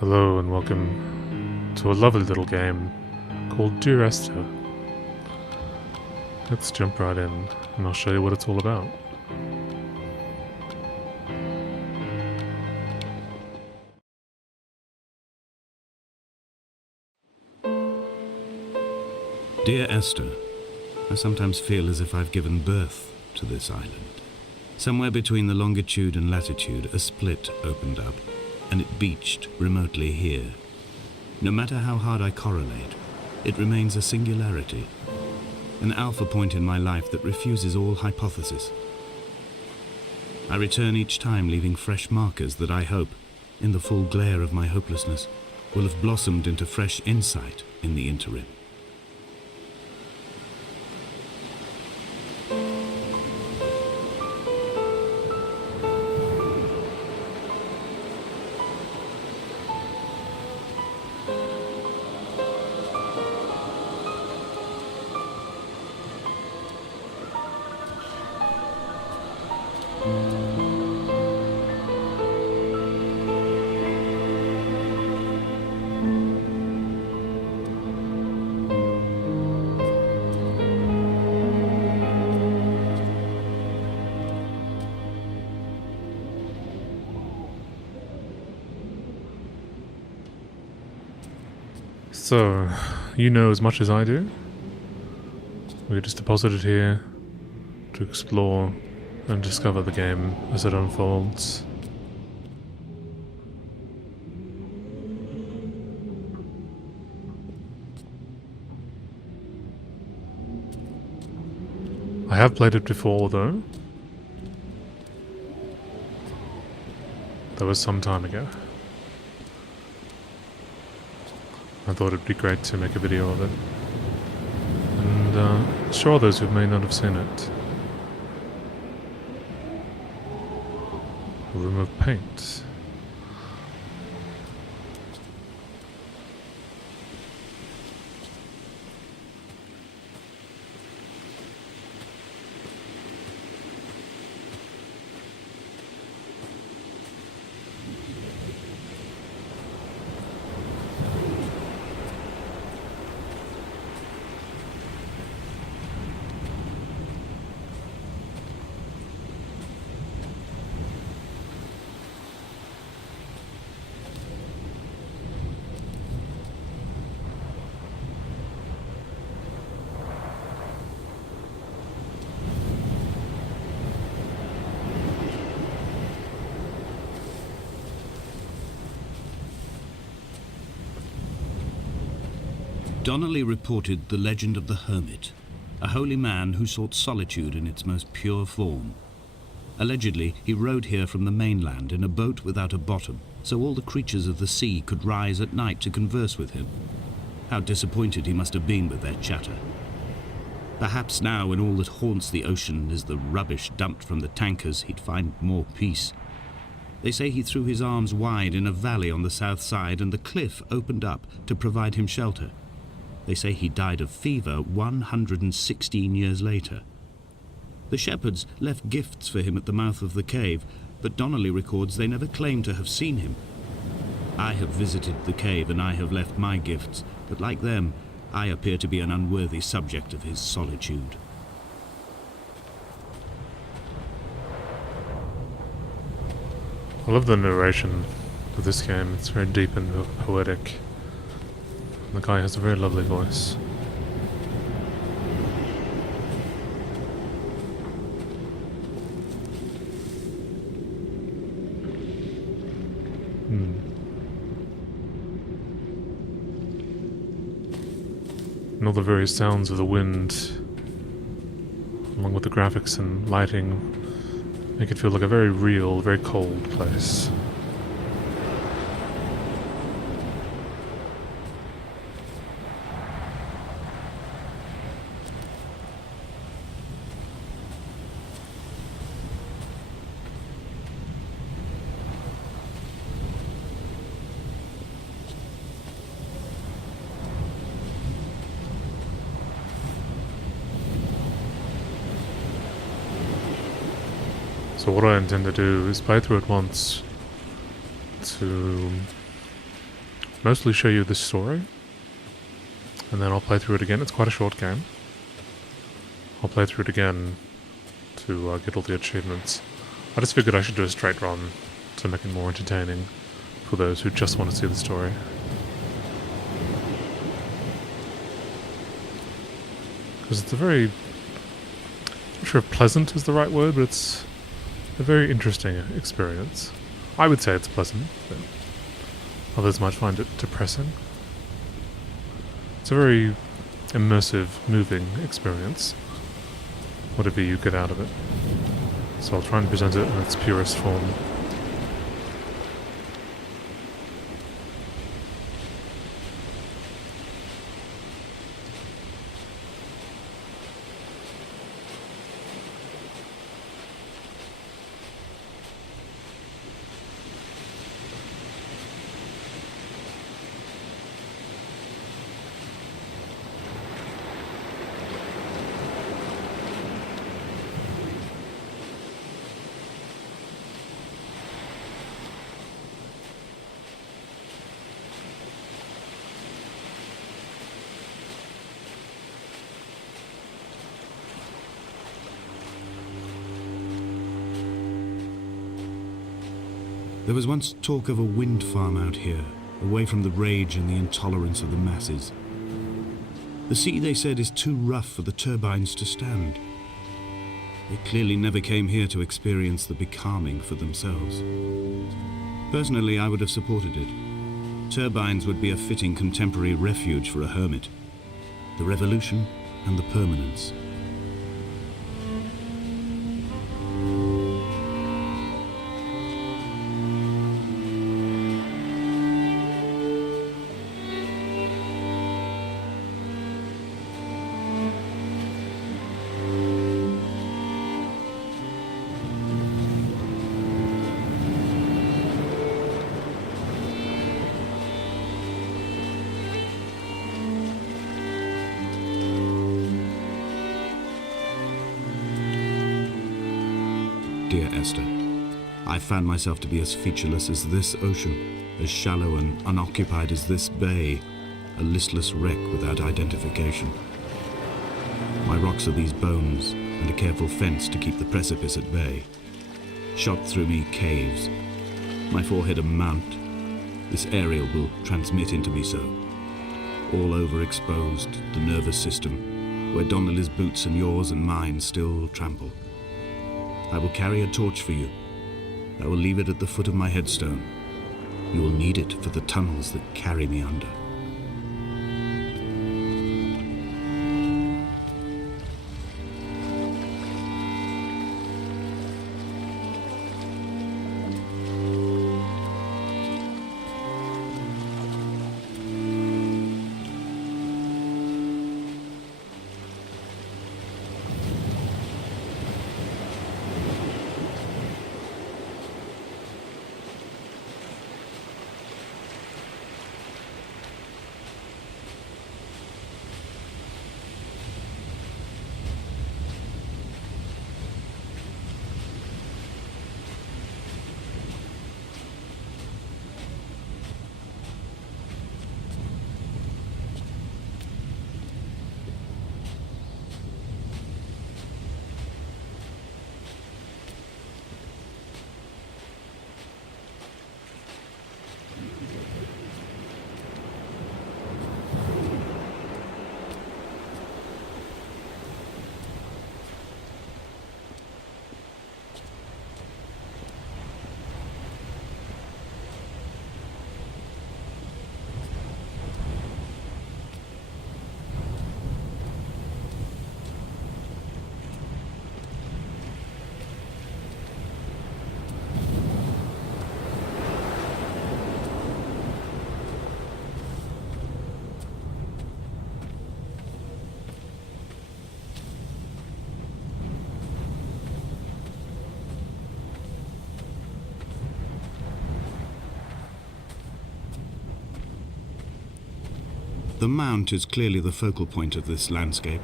Hello and welcome to a lovely little game called Dear Esther. Let's jump right in and I'll show you what it's all about. Dear Esther, I sometimes feel as if I've given birth to this island. Somewhere between the longitude and latitude, a split opened up, and it beached remotely here. No matter how hard I correlate, it remains a singularity, an alpha point in my life that refuses all hypothesis. I return each time leaving fresh markers that I hope, in the full glare of my hopelessness, will have blossomed into fresh insight in the interim. So, you know as much as I do. We're just deposited here to explore and discover the game as it unfolds. I have played it before though. That was some time ago. I thought it'd be great to make a video of it. And show others who may not have seen it. A room of paint. Donnelly reported the legend of the hermit, a holy man who sought solitude in its most pure form. Allegedly, he rode here from the mainland in a boat without a bottom, so all the creatures of the sea could rise at night to converse with him. How disappointed he must have been with their chatter. Perhaps now, when all that haunts the ocean is the rubbish dumped from the tankers, he'd find more peace. They say he threw his arms wide in a valley on the south side, and the cliff opened up to provide him shelter. They say he died of fever 116 years later. The shepherds left gifts for him at the mouth of the cave, but Donnelly records they never claimed to have seen him. I have visited the cave and I have left my gifts, but like them, I appear to be an unworthy subject of his solitude. I love the narration of this game. It's very deep and poetic. The guy has a very lovely voice. And all the various sounds of the wind, along with the graphics and lighting, make it feel like a very real, very cold place. So what I intend to do is play through it once to mostly show you this story, and then I'll play through it again. It's quite a short game. I'll play through it again to get all the achievements. I just figured I should do a straight run to make it more entertaining for those who just want to see the story. Because it's a very... I'm not sure if pleasant is the right word, but it's a very interesting experience. I would say it's pleasant, but others might find it depressing. It's a very immersive, moving experience, whatever you get out of it. So I'll try and present it in its purest form. There was once talk of a wind farm out here, away from the rage and the intolerance of the masses. The sea, they said, is too rough for the turbines to stand. They clearly never came here to experience the becalming for themselves. Personally, I would have supported it. Turbines would be a fitting contemporary refuge for a hermit. The revolution and the permanence. Dear Esther, I found myself to be as featureless as this ocean, as shallow and unoccupied as this bay, a listless wreck without identification. My rocks are these bones, and a careful fence to keep the precipice at bay. Shot through me caves, my forehead a mount. This aerial will transmit into me so. All overexposed, the nervous system, where Donnelly's boots and yours and mine still trample. I will carry a torch for you. I will leave it at the foot of my headstone. You will need it for the tunnels that carry me under. The mount is clearly the focal point of this landscape.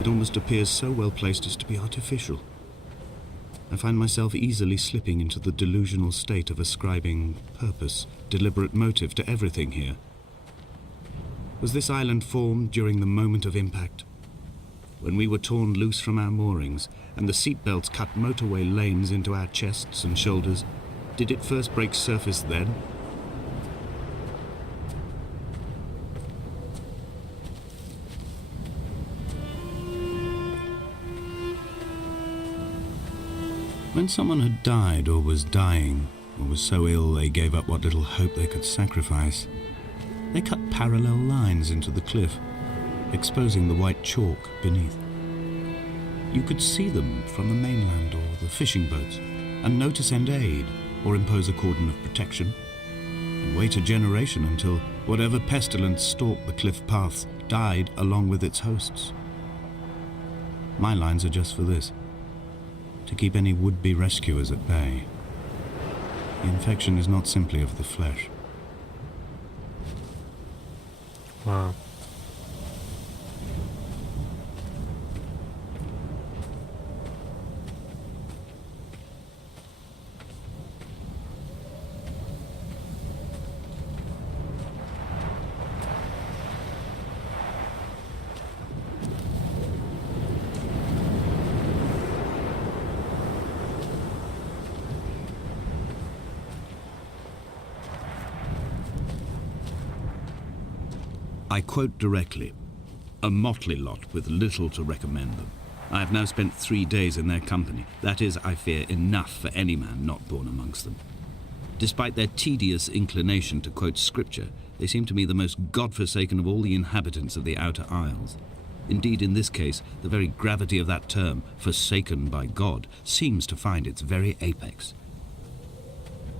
It almost appears so well placed as to be artificial. I find myself easily slipping into the delusional state of ascribing purpose deliberate motive to everything here. Was this island formed during the moment of impact? When we were torn loose from our moorings and the seatbelts cut motorway lanes into our chests and shoulders, did it first break surface then? When someone had died or was dying, or was so ill they gave up what little hope they could sacrifice, they cut parallel lines into the cliff, exposing the white chalk beneath. You could see them from the mainland or the fishing boats, and know to send aid or impose a cordon of protection, and wait a generation until whatever pestilence stalked the cliff paths died along with its hosts. My lines are just for this, to keep any would-be rescuers at bay. The infection is not simply of the flesh. Wow. I quote directly, "A motley lot with little to recommend them. I have now spent 3 days in their company. That is, I fear, enough for any man not born amongst them. Despite their tedious inclination to quote scripture, they seem to me the most God-forsaken of all the inhabitants of the Outer Isles. Indeed, in this case, the very gravity of that term, forsaken by God, seems to find its very apex.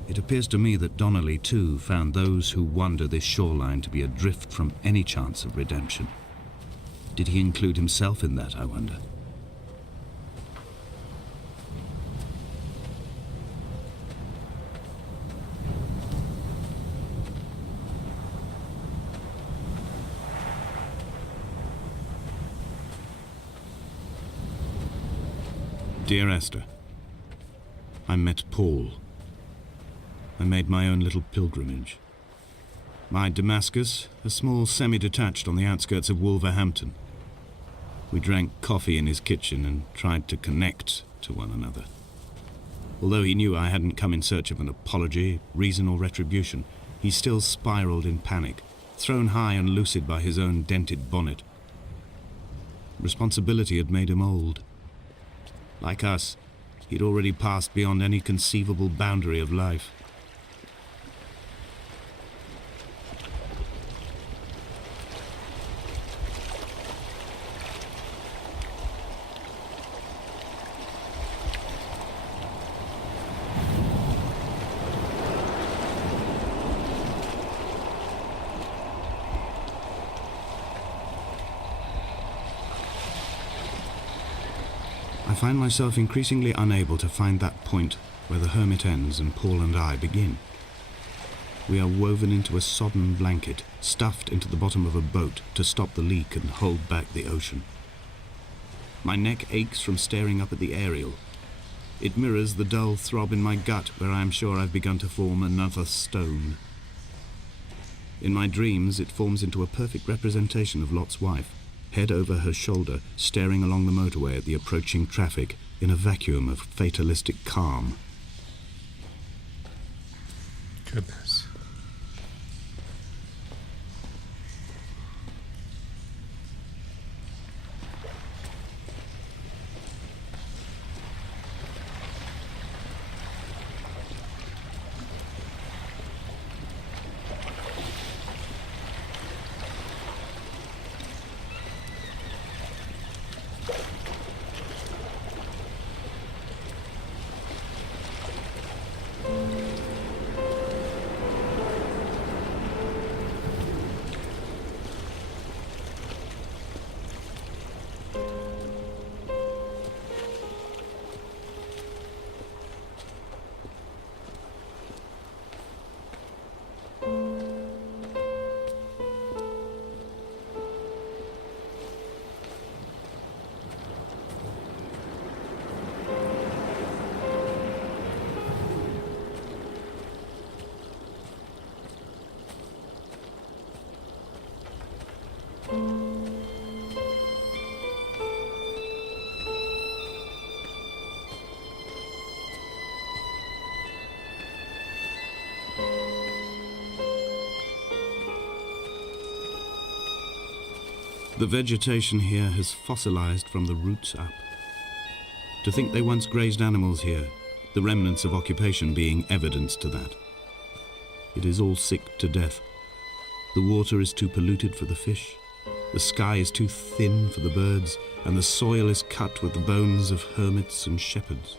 It appears to me that Donnelly, too, found those who wander this shoreline to be adrift from any chance of redemption. Did he include himself in that, I wonder? Dear Esther, I met Paul. I made my own little pilgrimage. My Damascus, a small semi-detached on the outskirts of Wolverhampton. We drank coffee in his kitchen and tried to connect to one another. Although he knew I hadn't come in search of an apology, reason or retribution, he still spiraled in panic, thrown high and lucid by his own dented bonnet. Responsibility had made him old. Like us, he'd already passed beyond any conceivable boundary of life. I find myself increasingly unable to find that point where the hermit ends and Paul and I begin. We are woven into a sodden blanket, stuffed into the bottom of a boat to stop the leak and hold back the ocean. My neck aches from staring up at the aerial. It mirrors the dull throb in my gut where I am sure I've begun to form another stone. In my dreams, it forms into a perfect representation of Lot's wife, head over her shoulder, staring along the motorway at the approaching traffic in a vacuum of fatalistic calm. Goodness. The vegetation here has fossilized from the roots up. To think they once grazed animals here, the remnants of occupation being evidence to that. It is all sick to death. The water is too polluted for the fish, the sky is too thin for the birds, and the soil is cut with the bones of hermits and shepherds.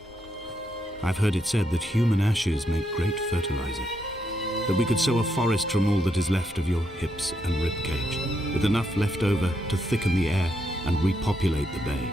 I've heard it said that human ashes make great fertilizer, that we could sow a forest from all that is left of your hips and ribcage, with enough left over to thicken the air and repopulate the bay.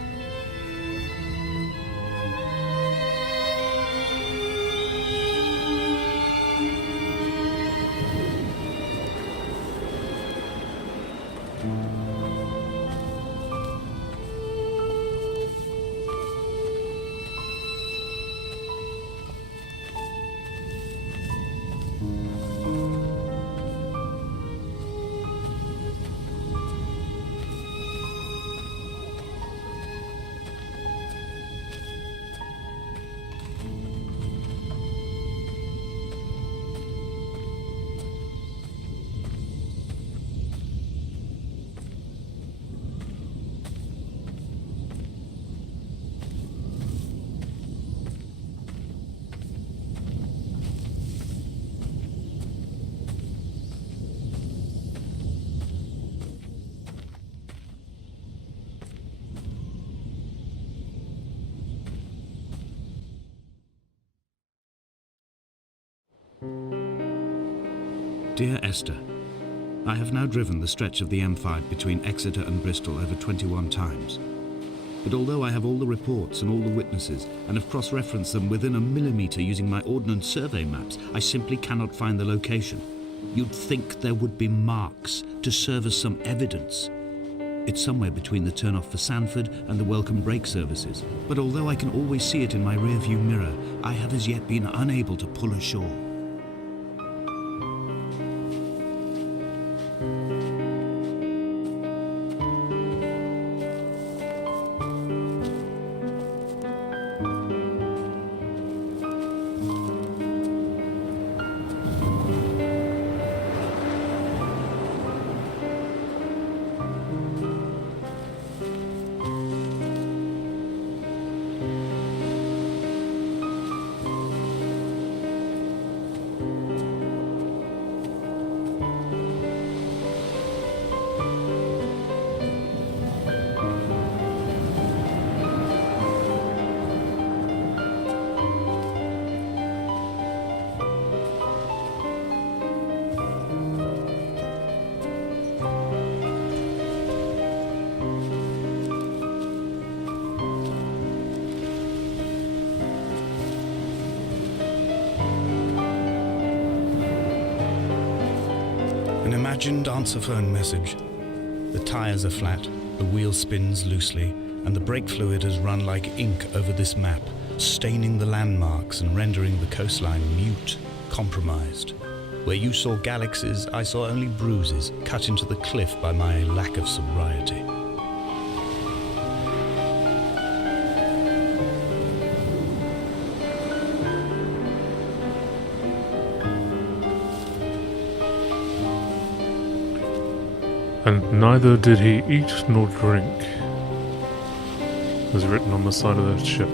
Dear Esther, I have now driven the stretch of the M5 between Exeter and Bristol over 21 times. But although I have all the reports and all the witnesses, and have cross-referenced them within a millimetre using my Ordnance Survey maps, I simply cannot find the location. You'd think there would be marks to serve as some evidence. It's somewhere between the turn-off for Sanford and the welcome brake services. But although I can always see it in my rear-view mirror, I have as yet been unable to pull ashore. An imagined answer phone message. The tires are flat, the wheel spins loosely, and the brake fluid has run like ink over this map, staining the landmarks and rendering the coastline mute, compromised. Where you saw galaxies, I saw only bruises cut into the cliff by my lack of sobriety. And neither did he eat nor drink, was written on the side of the ship.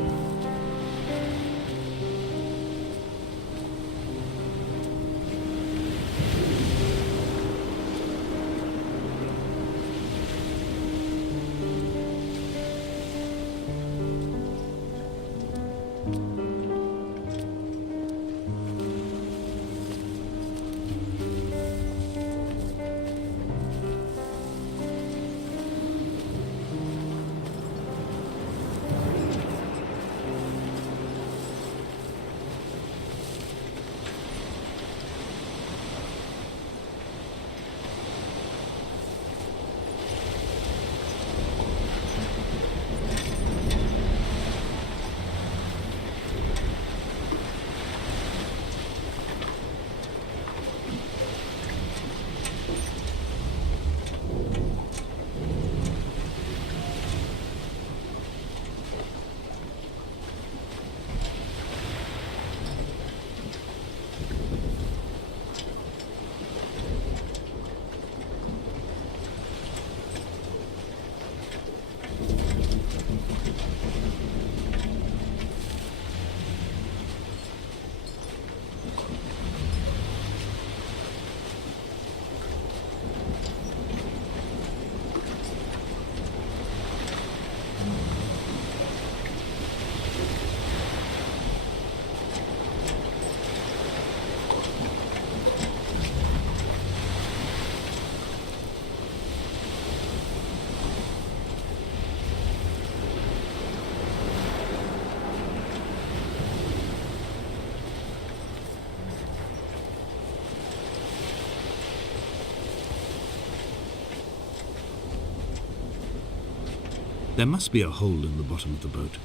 There must be a hole in the bottom of the boat.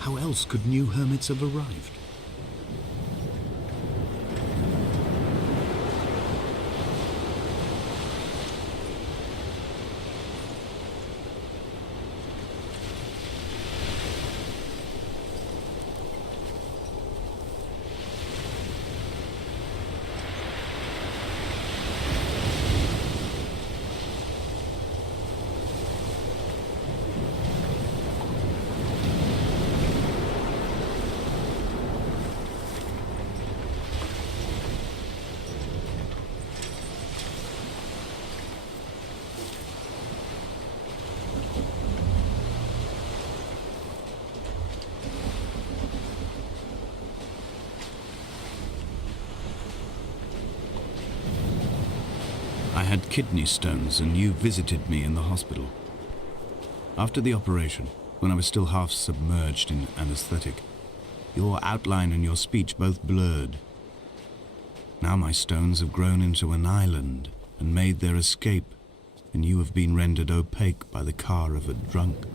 How else could new hermits have arrived? I had kidney stones and you visited me in the hospital. After the operation, when I was still half submerged in anesthetic, your outline and your speech both blurred. Now my stones have grown into an island and made their escape, and you have been rendered opaque by the car of a drunk.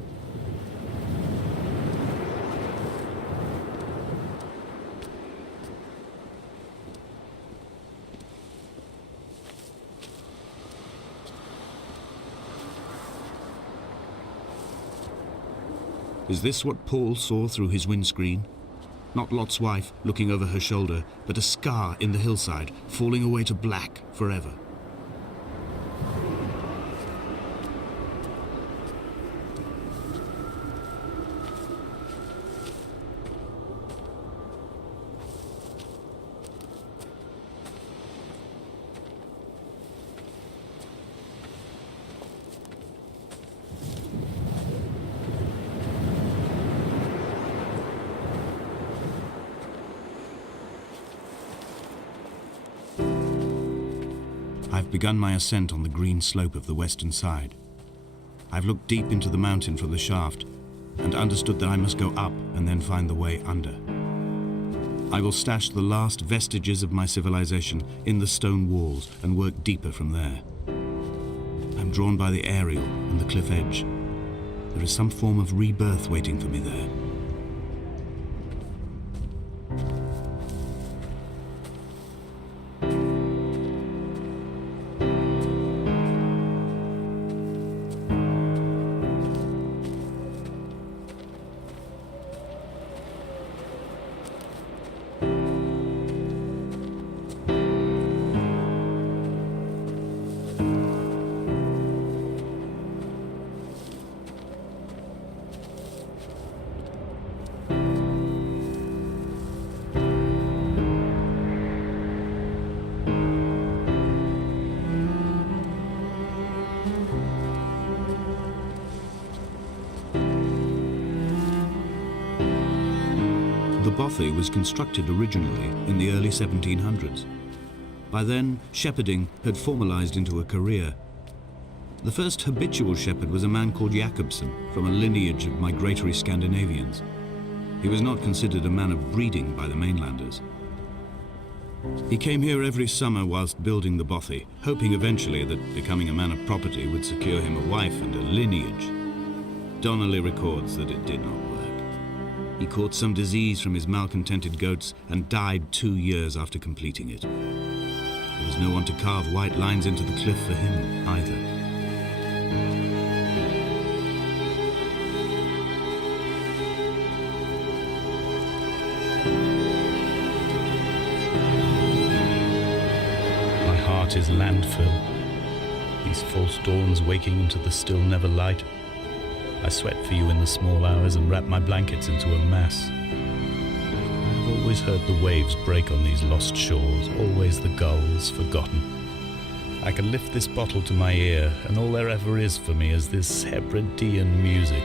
Is this what Paul saw through his windscreen? Not Lot's wife looking over her shoulder, but a scar in the hillside, falling away to black forever. I've begun my ascent on the green slope of the western side. I've looked deep into the mountain from the shaft and understood that I must go up and then find the way under. I will stash the last vestiges of my civilization in the stone walls and work deeper from there. I'm drawn by the aerial and the cliff edge. There is some form of rebirth waiting for me there. The bothy was constructed originally in the early 1700s. By then, shepherding had formalized into a career. The first habitual shepherd was a man called Jakobsen, from a lineage of migratory Scandinavians. He was not considered a man of breeding by the mainlanders. He came here every summer whilst building the bothy, hoping eventually that becoming a man of property would secure him a wife and a lineage. Donnelly records that it did not work. He caught some disease from his malcontented goats and died 2 years after completing it. There was no one to carve white lines into the cliff for him either. My heart is landfill. These false dawns waking into the still never light. I sweat for you in the small hours and wrap my blankets into a mass. I've always heard the waves break on these lost shores, always the gulls forgotten. I can lift this bottle to my ear, and all there ever is for me is this Hebridean music.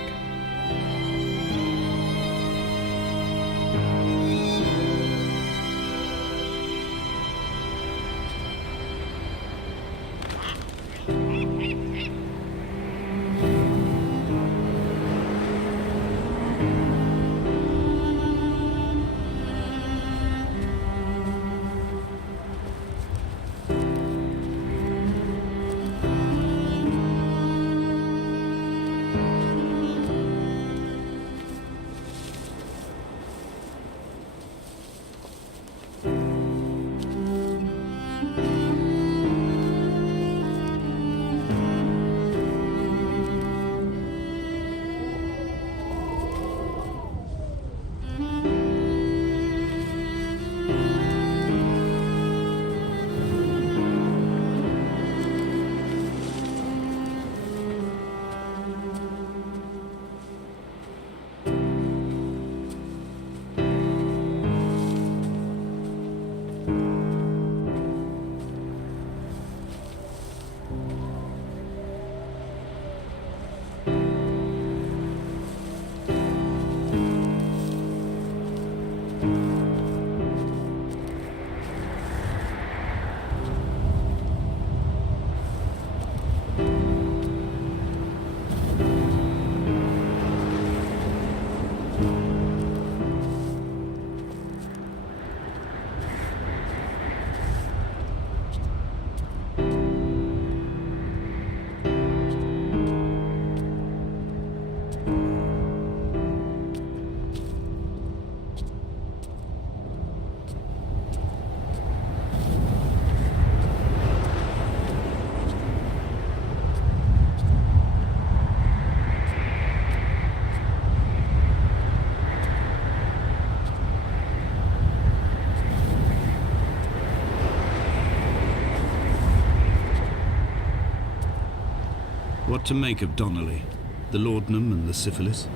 What to make of Donnelly, the laudanum and the syphilis?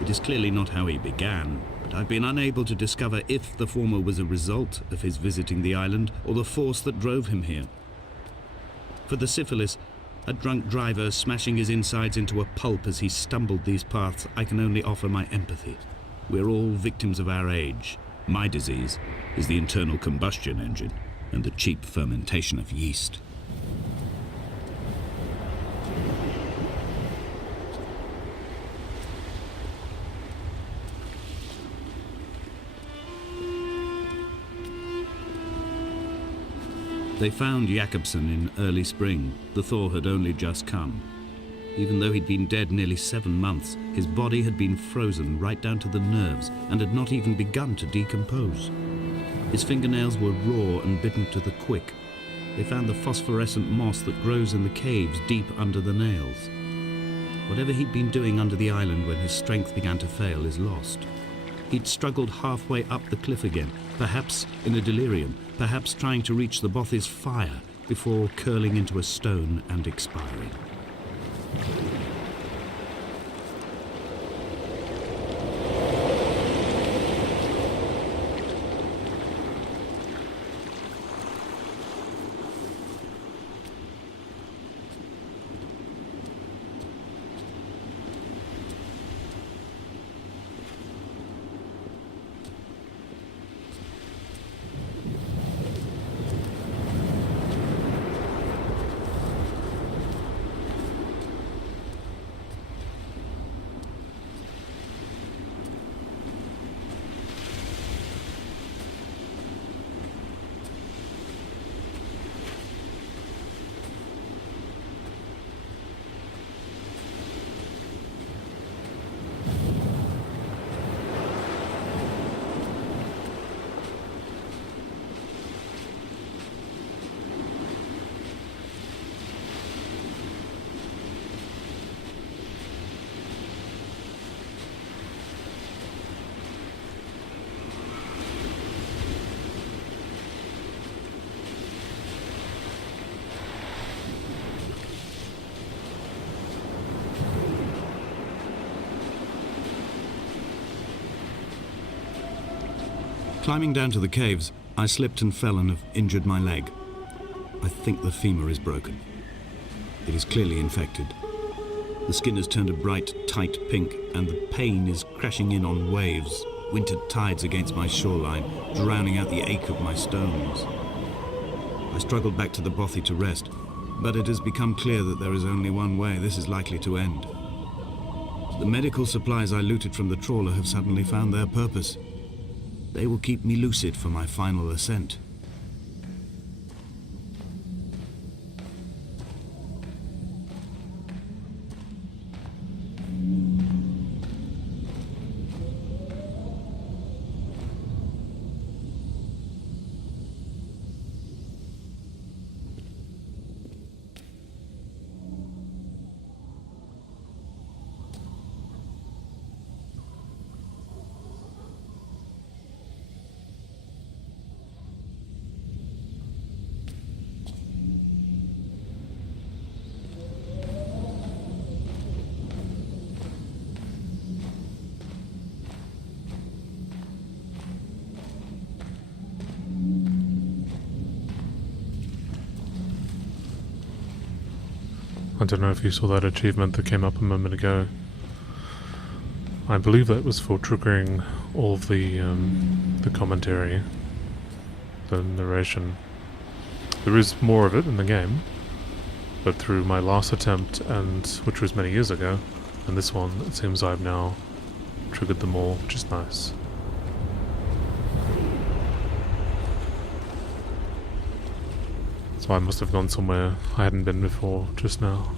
It is clearly not how he began, but I've been unable to discover if the former was a result of his visiting the island or the force that drove him here. For the syphilis, a drunk driver smashing his insides into a pulp as he stumbled these paths, I can only offer my empathy. We're all victims of our age. My disease is the internal combustion engine and the cheap fermentation of yeast. They found Jakobsen in early spring. The thaw had only just come. Even though he'd been dead nearly 7 months, his body had been frozen right down to the nerves and had not even begun to decompose. His fingernails were raw and bitten to the quick. They found the phosphorescent moss that grows in the caves deep under the nails. Whatever he'd been doing under the island when his strength began to fail is lost. He'd struggled halfway up the cliff again, perhaps in a delirium, perhaps trying to reach the Bothy's fire before curling into a stone and expiring. Climbing down to the caves, I slipped and fell and have injured my leg. I think the femur is broken. It is clearly infected. The skin has turned a bright, tight pink, and the pain is crashing in on waves, winter tides against my shoreline, drowning out the ache of my stones. I struggled back to the Bothy to rest, but it has become clear that there is only one way this is likely to end. The medical supplies I looted from the trawler have suddenly found their purpose. They will keep me lucid for my final ascent. I don't know if you saw that achievement that came up a moment ago. I believe that was for triggering all of the commentary, the narration. There is more of it in the game, but through my last attempt, and which was many years ago, and this one, it seems I've now triggered them all, which is nice. So I must have gone somewhere I hadn't been before just now.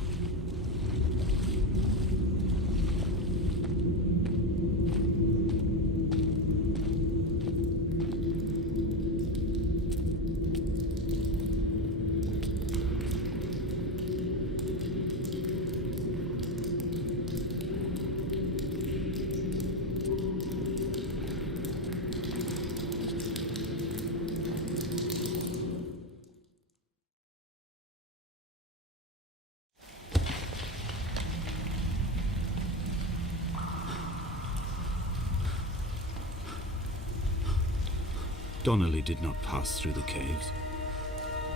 Donnelly did not pass through the caves.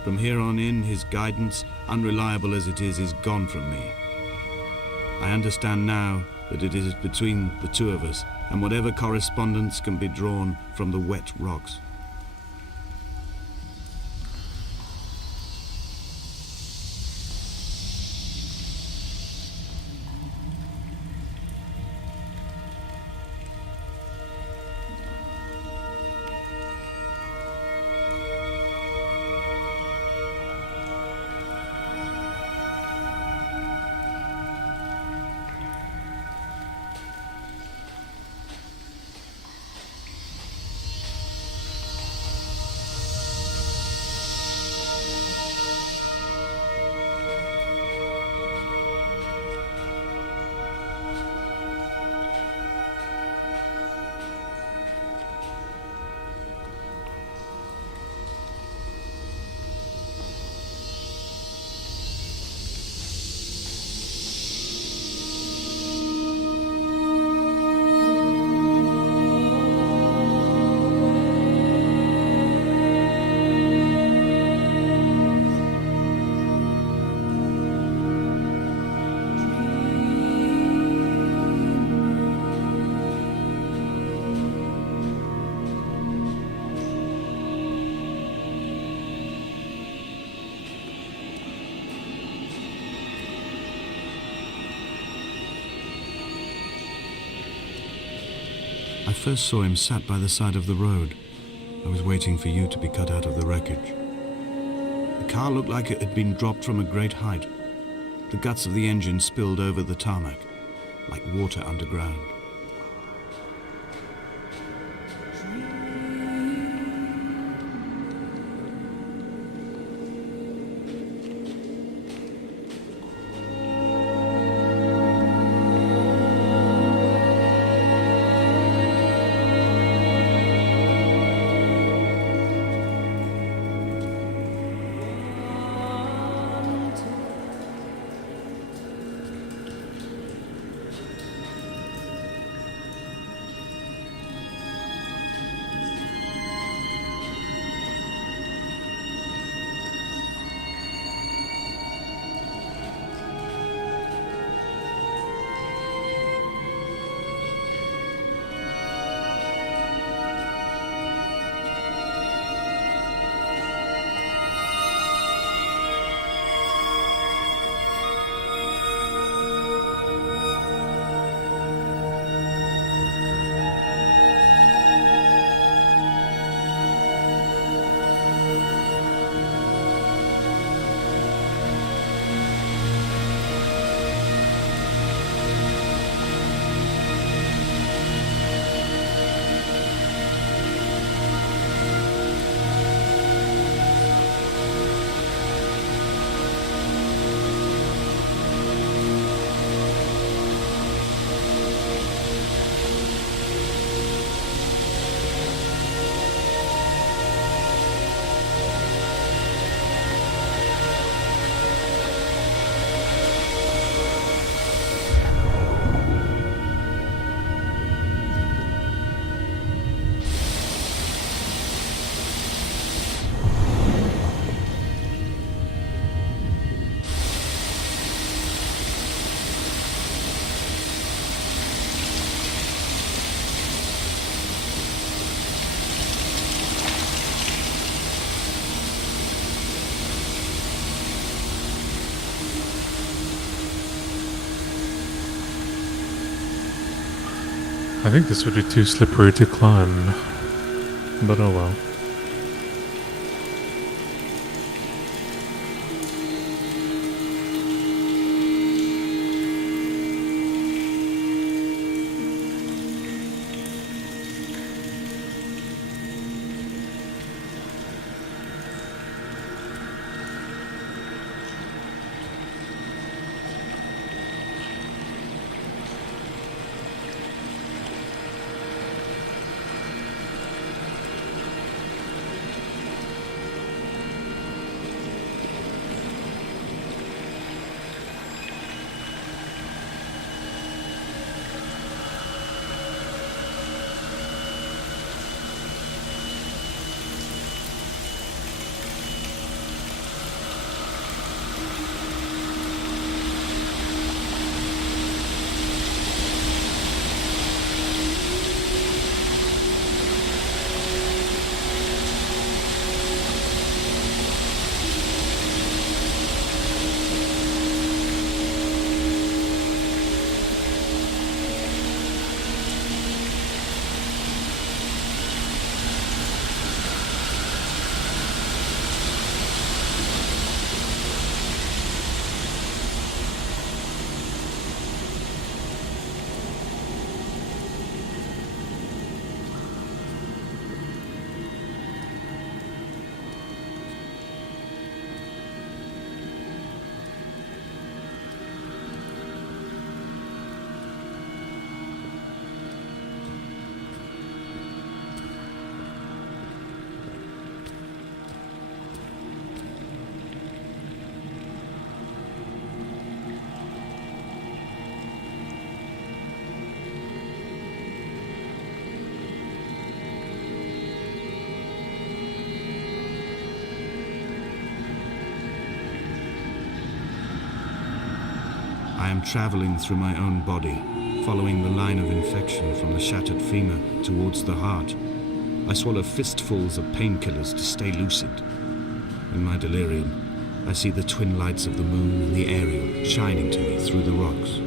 From here on in, his guidance, unreliable as it is gone from me. I understand now that it is between the two of us, and whatever correspondence can be drawn from the wet rocks. I first saw him sat by the side of the road. I was waiting for you to be cut out of the wreckage. The car looked like it had been dropped from a great height. The guts of the engine spilled over the tarmac, like water underground. I think this would be too slippery to climb, but oh well. I am traveling through my own body, following the line of infection from the shattered femur towards the heart. I swallow fistfuls of painkillers to stay lucid. In my delirium, I see the twin lights of the moon and the Ariel shining to me through the rocks.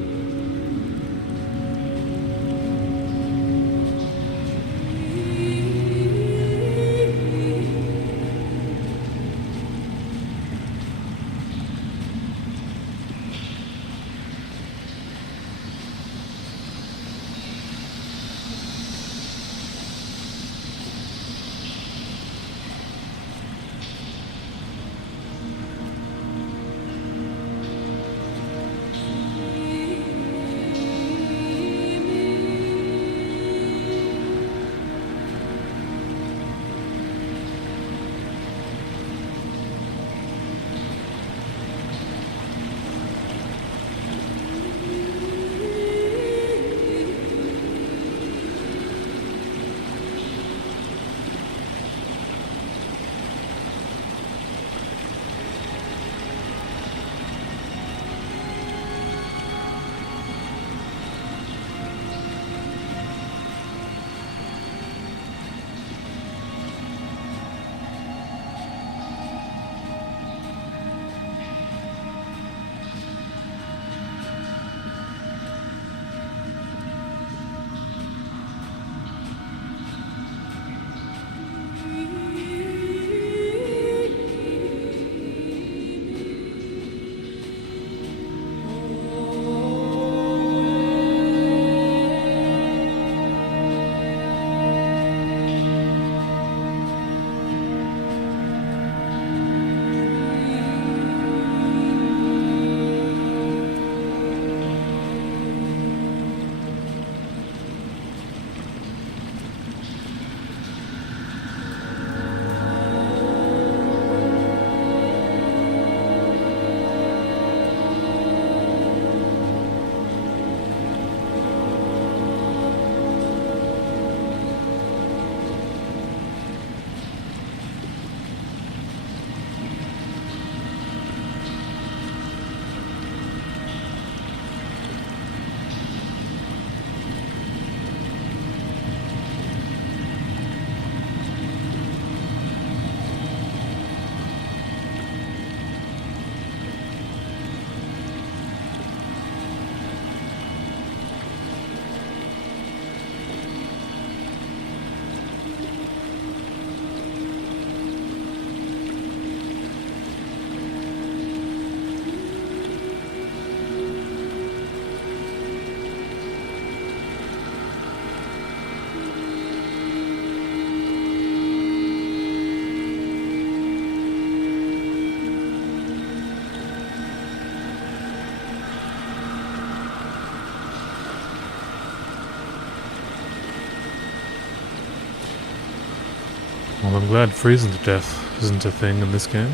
Well, I'm glad freezing to death isn't a thing in this game.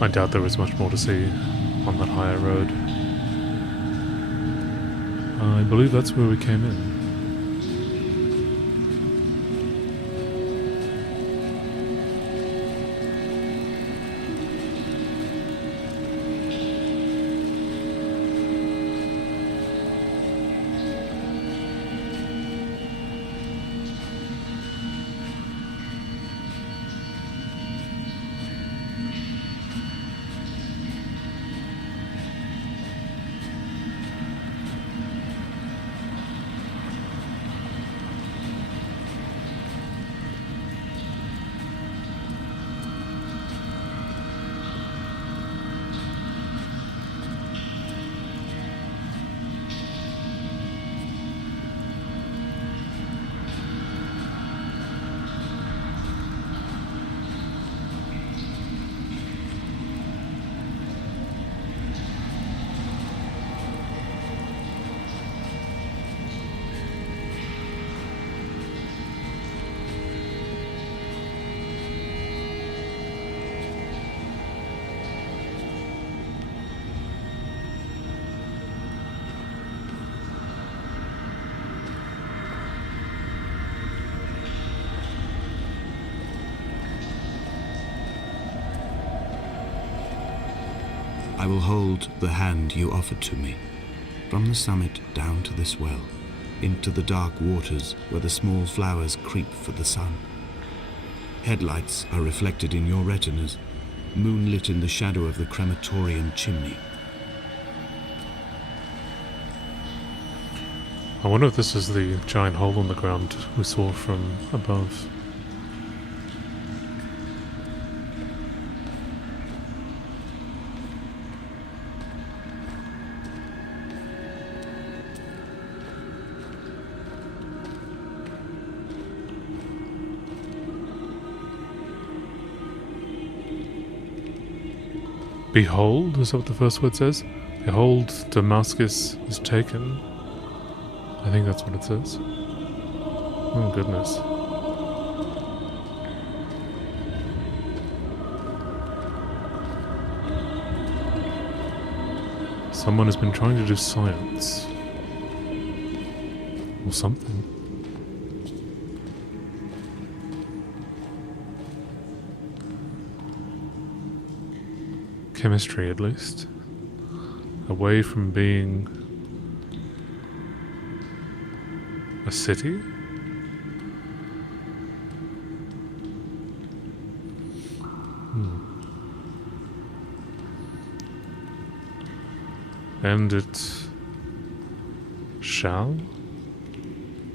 I doubt there was much more to see on that higher road. I believe that's where we came in. I will hold the hand you offered to me, from the summit down to this well, into the dark waters where the small flowers creep for the sun. Headlights are reflected in your retinas, moonlit in the shadow of the crematorium chimney. I wonder if this is the giant hole in the ground we saw from above. Behold, is that what the first word says? Behold, Damascus is taken. I think that's what it says. Oh, goodness. Someone has been trying to do science. Or something. Chemistry, at least. Away from being a city? And it shall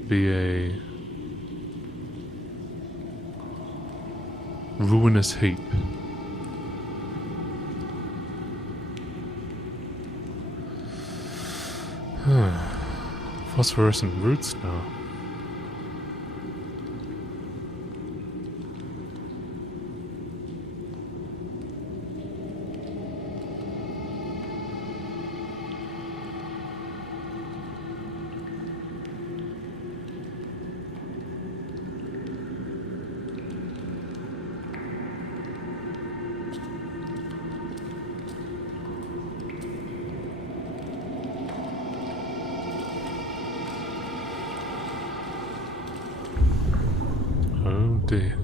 be a ruinous heap. Phosphorescent roots now. Oh dear.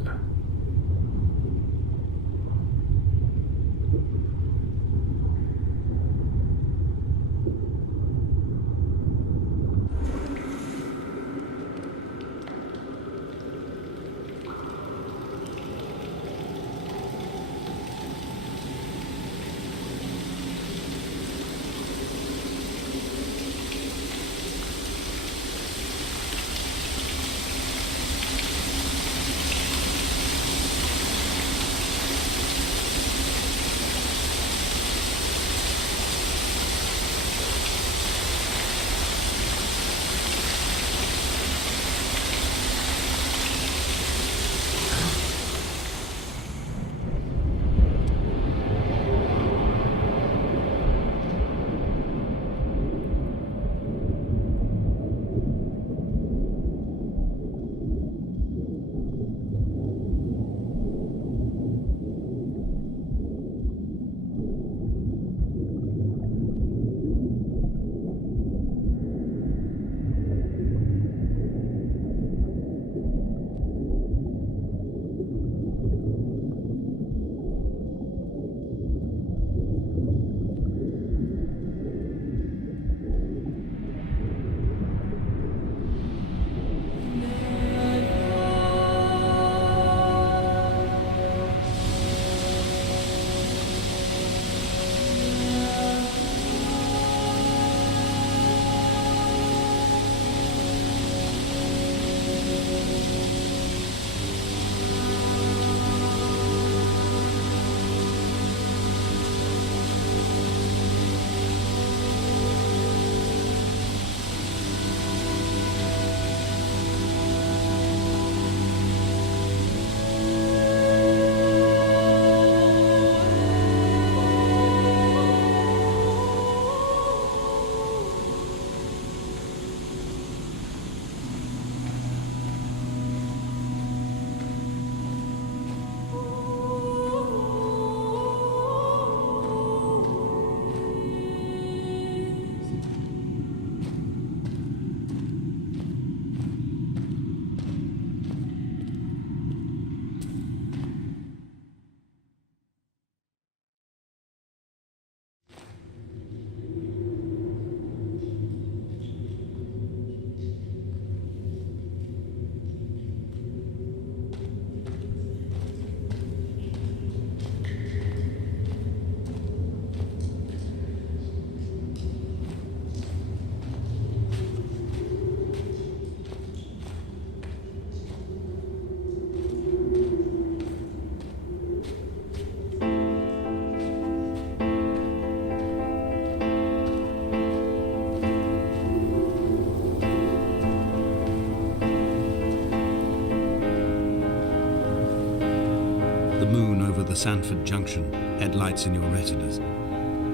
moon over the Sanford Junction, headlights in your retinas.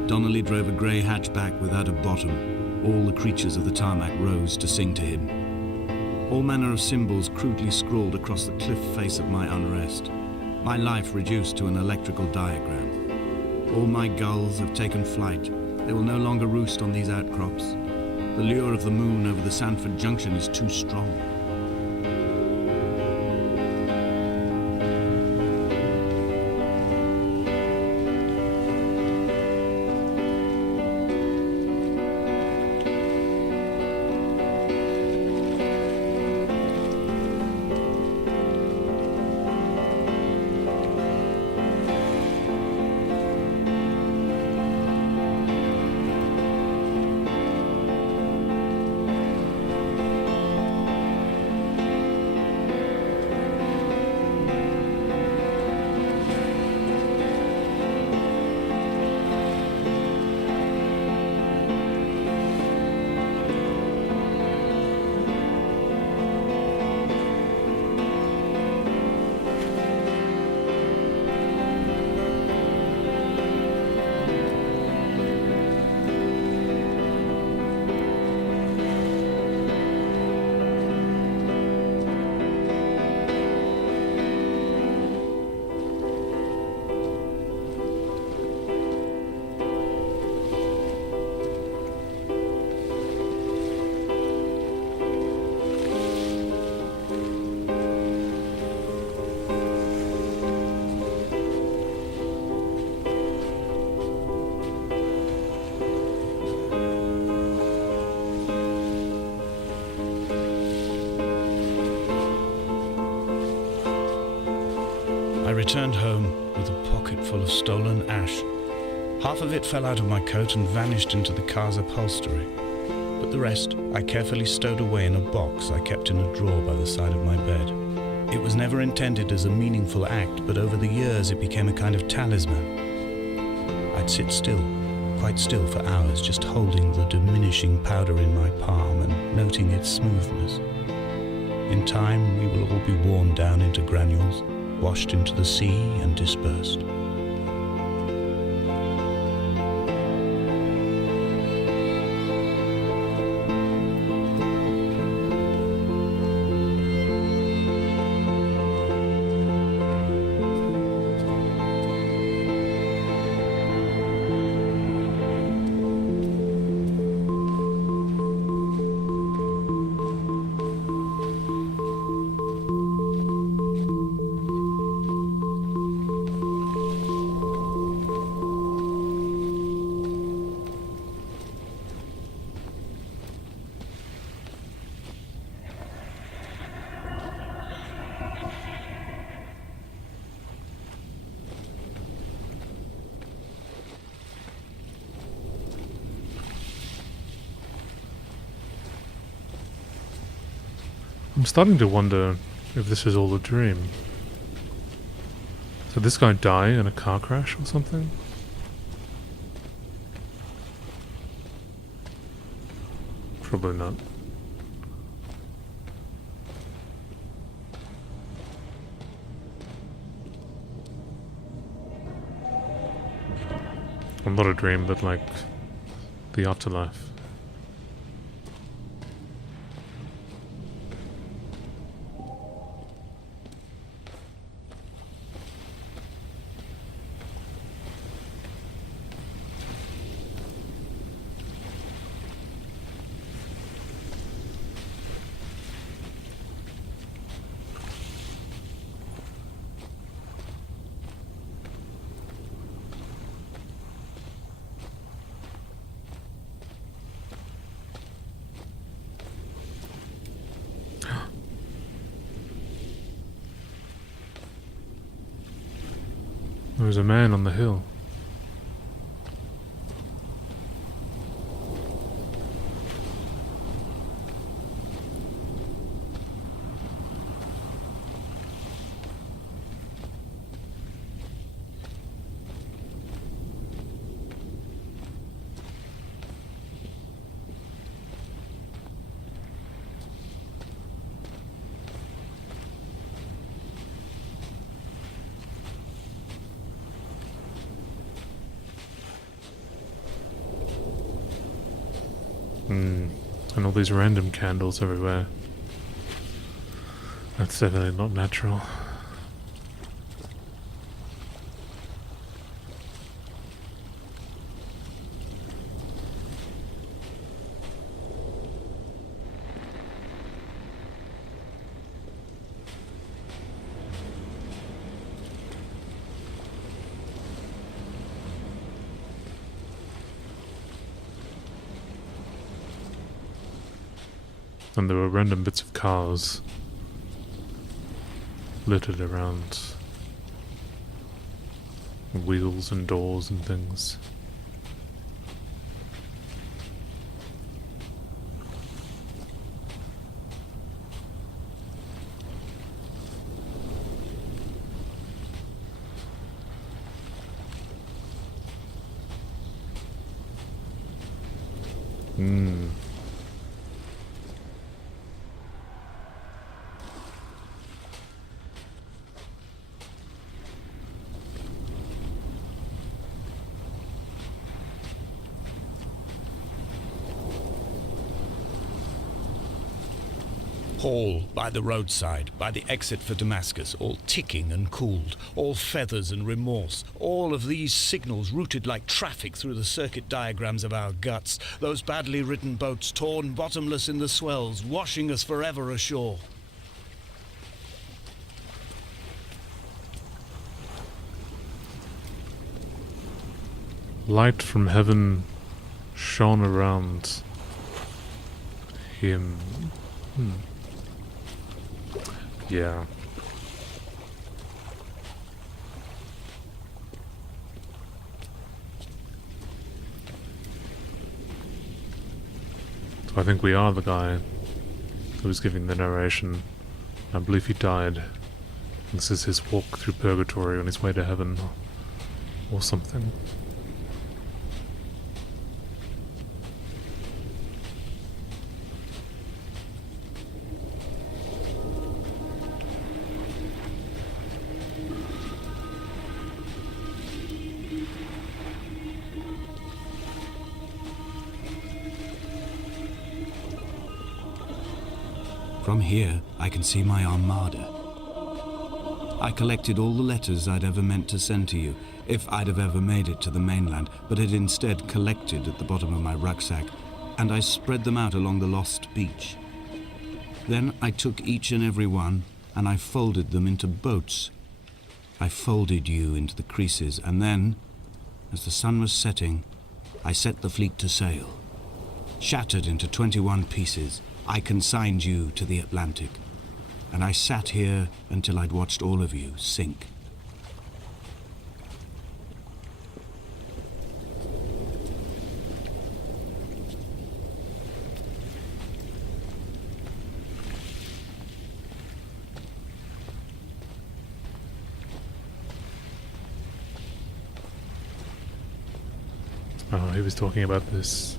Donnelly drove a grey hatchback without a bottom. All the creatures of the tarmac rose to sing to him. All manner of symbols crudely scrawled across the cliff face of my unrest. My life reduced to an electrical diagram. All my gulls have taken flight. They will no longer roost on these outcrops. The lure of the moon over the Sanford Junction is too strong. I returned home with a pocket full of stolen ash. Half of it fell out of my coat and vanished into the car's upholstery, but the rest I carefully stowed away in a box I kept in a drawer by the side of my bed. It was never intended as a meaningful act, but over the years it became a kind of talisman. I'd sit still, quite still for hours, just holding the diminishing powder in my palm and noting its smoothness. In time, we will all be worn down into granules, washed into the sea and dispersed. I'm starting to wonder if this is all a dream. Did this guy die in a car crash or something? Probably not. Well, not a dream, but like the afterlife. There was a man on the hill. And all these random candles everywhere. That's definitely not natural. And there were random bits of cars littered around, wheels and doors and things. Hall by the roadside, by the exit for Damascus, all ticking and cooled, all feathers and remorse, all of these signals routed like traffic through the circuit diagrams of our guts, those badly written boats torn bottomless in the swells, washing us forever ashore. Light from heaven shone around him. Yeah. So I think we are the guy who was giving the narration. I believe he died. This is his walk through purgatory on his way to heaven, or something. From here, I can see my armada. I collected all the letters I'd ever meant to send to you, if I'd have ever made it to the mainland, but had instead collected at the bottom of my rucksack, and I spread them out along the lost beach. Then I took each and every one, and I folded them into boats. I folded you into the creases, and then, as the sun was setting, I set the fleet to sail. Shattered into 21 pieces, I consigned you to the Atlantic, and I sat here until I'd watched all of you sink. Oh, he was talking about this.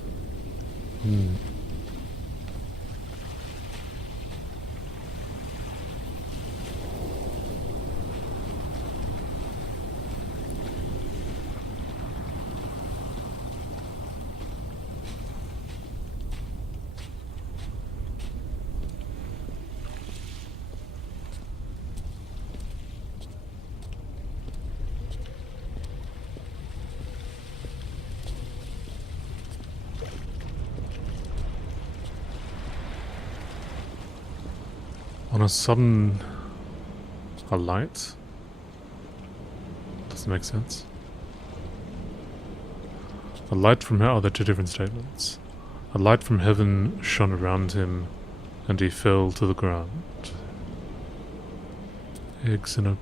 On a sudden, a light? Doesn't make sense. A light from heaven. Oh, they're two different statements. A light from heaven shone around him, and he fell to the ground. Eggs in a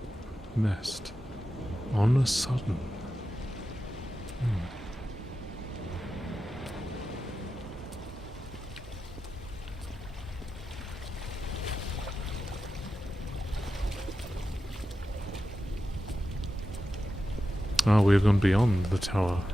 nest. On a sudden. Oh, we've gone beyond the tower.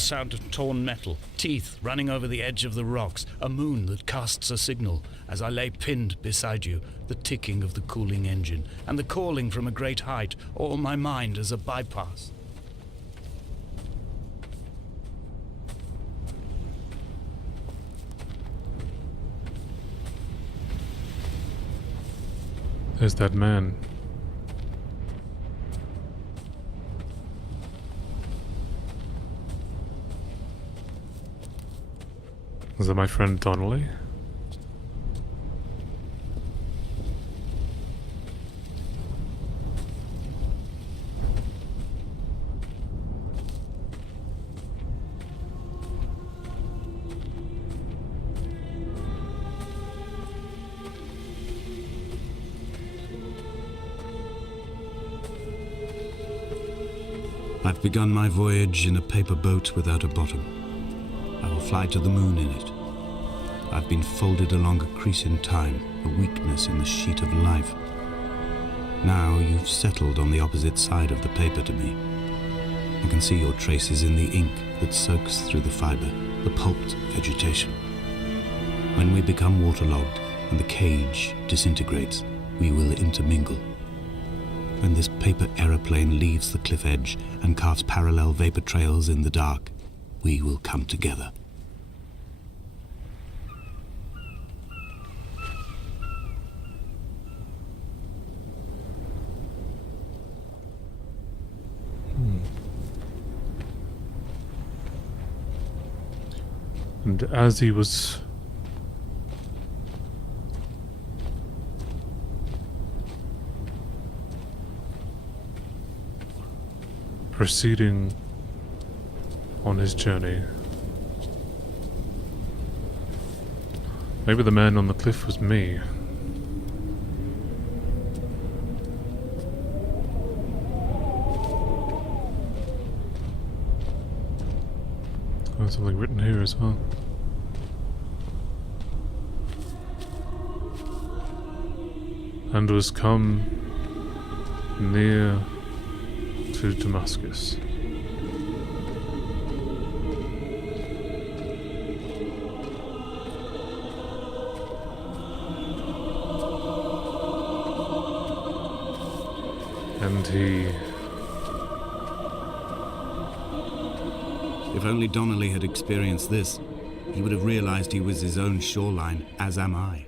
A sound of torn metal, teeth running over the edge of the rocks, a moon that casts a signal. As I lay pinned beside you, the ticking of the cooling engine, and the calling from a great height, all my mind as a bypass. There's that man. Was that my friend Donnelly? I've begun my voyage in a paper boat without a bottom. I will fly to the moon in it. I've been folded along a crease in time, a weakness in the sheet of life. Now you've settled on the opposite side of the paper to me. I can see your traces in the ink that soaks through the fiber, the pulped vegetation. When we become waterlogged and the cage disintegrates, we will intermingle. When this paper aeroplane leaves the cliff edge and carves parallel vapor trails in the dark, we will come together. And as he was proceeding on his journey, maybe the man on the cliff was me. There's something written here as well. And was come near to Damascus. And he... If only Donnelly had experienced this, he would have realized he was his own shoreline, as am I.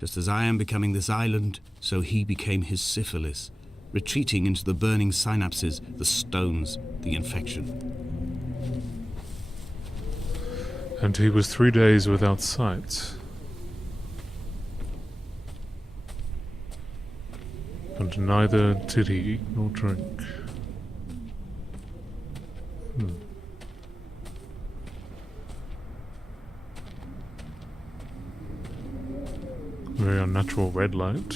Just as I am becoming this island, so he became his syphilis, retreating into the burning synapses, the stones, the infection. And he was 3 days without sight. And neither did he eat nor drink. Very unnatural red light.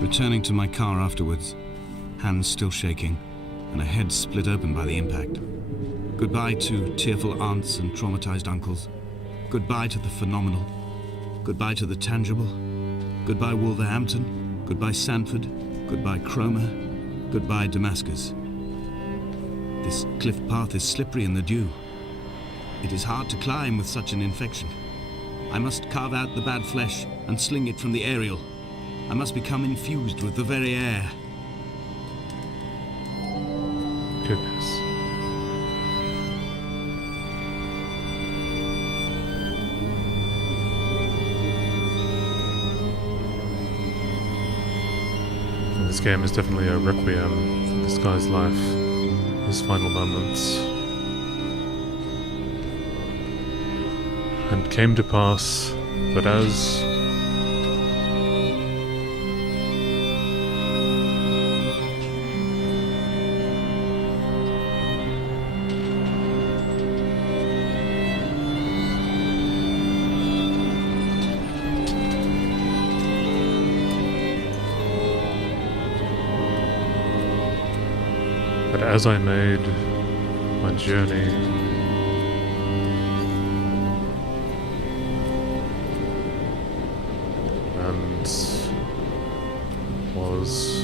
Returning to my car afterwards, hands still shaking, and a head split open by the impact. Goodbye to tearful aunts and traumatized uncles. Goodbye to the phenomenal. Goodbye to the tangible. Goodbye Wolverhampton. Goodbye Sanford. Goodbye Cromer. Goodbye Damascus. This cliff path is slippery in the dew. It is hard to climb with such an infection. I must carve out the bad flesh and sling it from the aerial. I must become infused with the very air. Goodness. And this game is definitely a requiem for this guy's life, his final moments. And came to pass that as And as I made my journey and was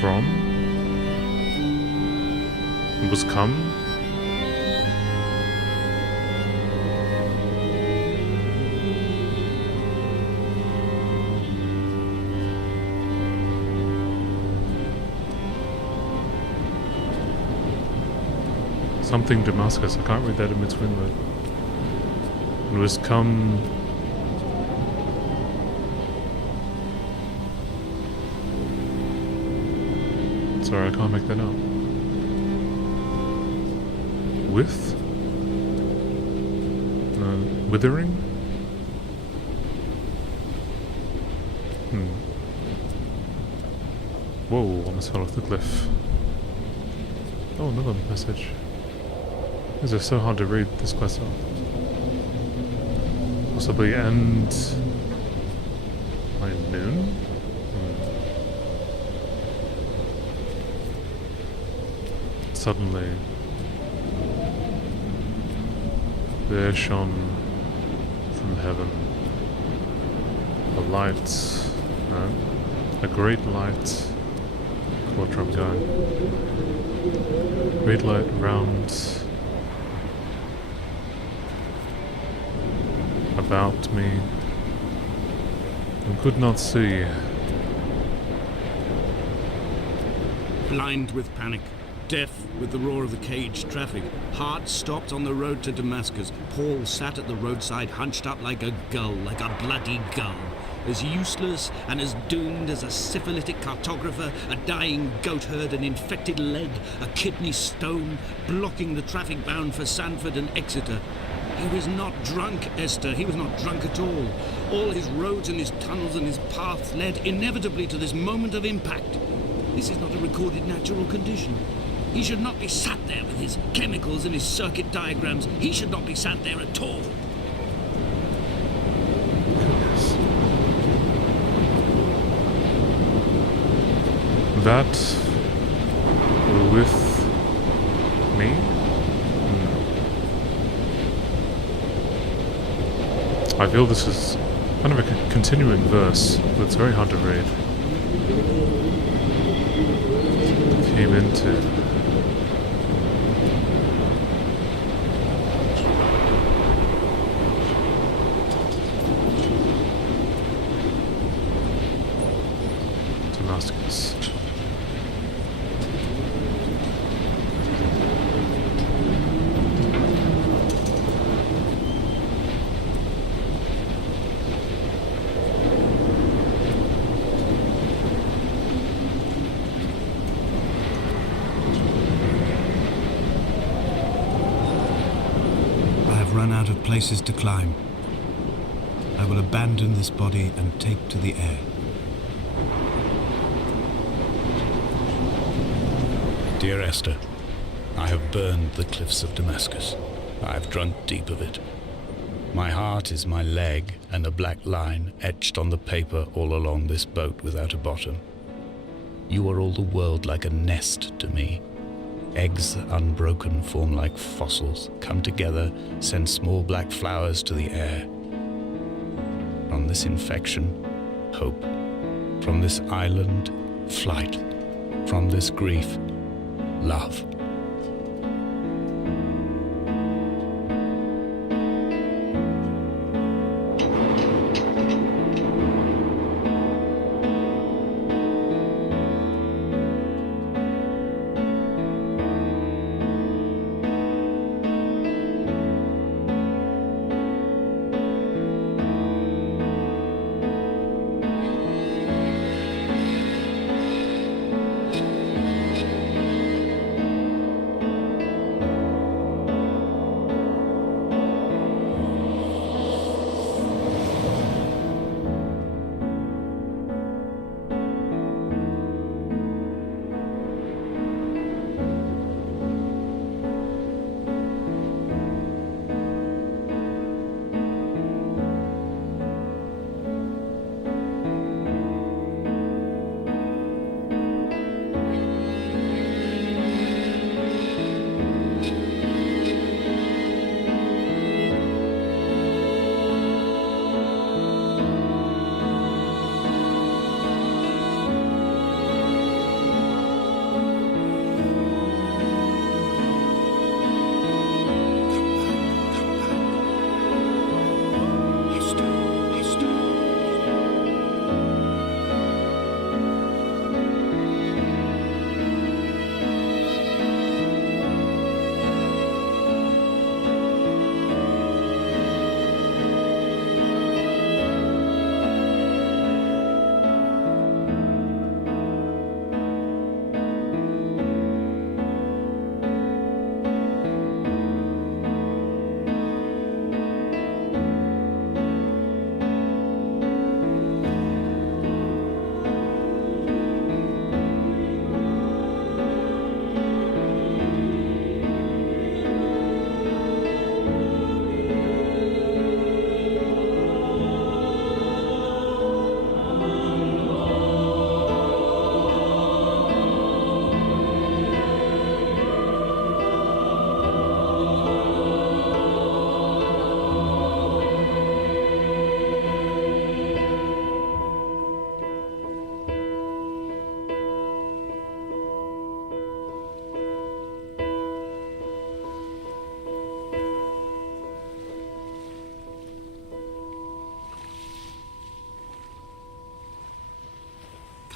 from and was come something Damascus. I can't read that in between the and was come sorry, I can't make that out. With? No. Withering? Whoa, almost fell off the cliff. Oh, another message. These are so hard to read this quest out. Possibly end by noon? Suddenly, there shone from heaven a light, a great light. What I'm going? Great light round about me, and could not see. Blind with panic, deaf with the roar of the caged traffic, heart stopped on the road to Damascus, Paul sat at the roadside hunched up like a gull, like a bloody gull. As useless and as doomed as a syphilitic cartographer, a dying goat herd, an infected leg, a kidney stone, blocking the traffic bound for Sanford and Exeter. He was not drunk, Esther. He was not drunk at all. All his roads and his tunnels and his paths led inevitably to this moment of impact. This is not a recorded natural condition. He should not be sat there with his chemicals and his circuit diagrams. He should not be sat there at all. That with me? I feel this is kind of a continuing verse, but it's very hard to read. Came into Damascus. Run out of places to climb. I will abandon this body and take to the air. Dear Esther, I have burned the cliffs of Damascus. I have drunk deep of it. My heart is my leg and a black line etched on the paper all along this boat without a bottom. You are all the world like a nest to me. Eggs unbroken form like fossils, come together, send small black flowers to the air. From this infection, hope. From this island, flight. From this grief, love.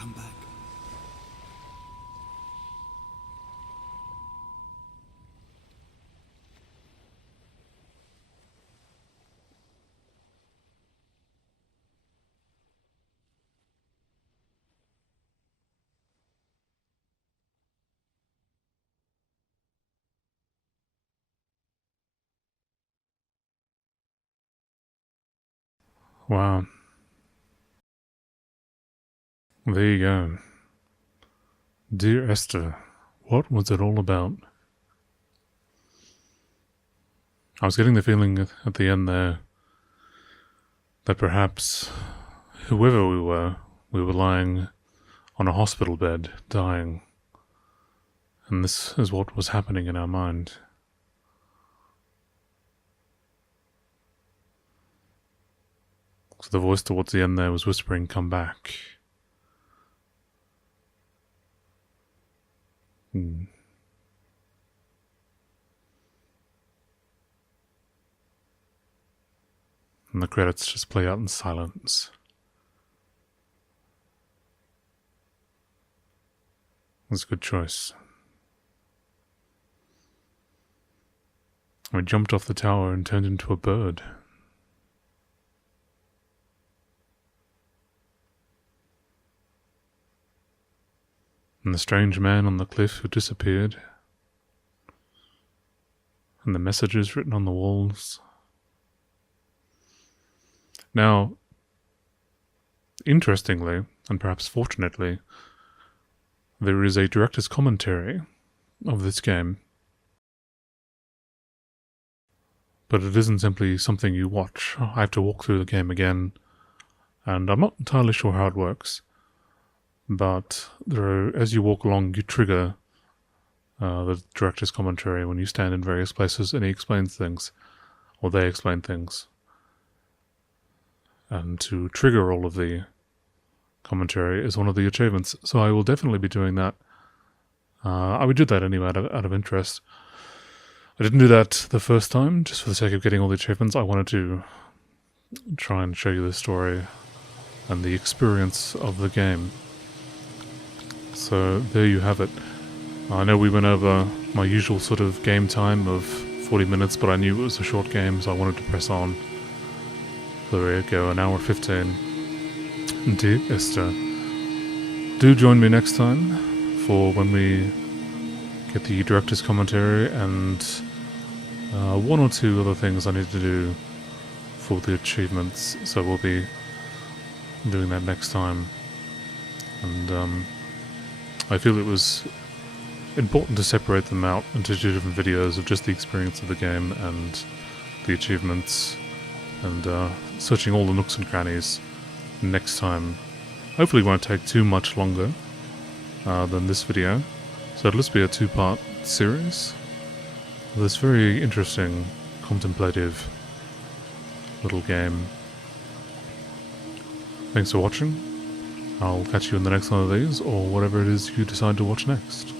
come back. Wow. There you go. Dear Esther, what was it all about? I was getting the feeling at the end there that perhaps whoever we were lying on a hospital bed, dying, and this is what was happening in our mind. So the voice towards the end there was whispering, "Come back." And the credits just play out in silence. That's a good choice. I jumped off the tower and turned into a bird. And the strange man on the cliff who disappeared. And the messages written on the walls. Now, interestingly, and perhaps fortunately, there is a director's commentary of this game. But it isn't simply something you watch. I have to walk through the game again, and I'm not entirely sure how it works. But as you walk along, you trigger the director's commentary when you stand in various places, and he explains things, or they explain things. And to trigger all of the commentary is one of the achievements, so I will definitely be doing that. I would do that anyway out of interest. I didn't do that the first time, just for the sake of getting all the achievements. I wanted to try and show you the story and the experience of the game. So there you have it. I know we went over my usual sort of game time of 40 minutes, but I knew it was a short game, so I wanted to press on. So there you go, an hour 15. Dear Esther, do join me next time for when we get the director's commentary and one or two other things I need to do for the achievements, so we'll be doing that next time. And I feel it was important to separate them out into two different videos of just the experience of the game and the achievements, and searching all the nooks and crannies next time. Hopefully it won't take too much longer than this video, so it'll just be a two-part series. This very interesting, contemplative little game. Thanks for watching. I'll catch you in the next one of these, or whatever it is you decide to watch next.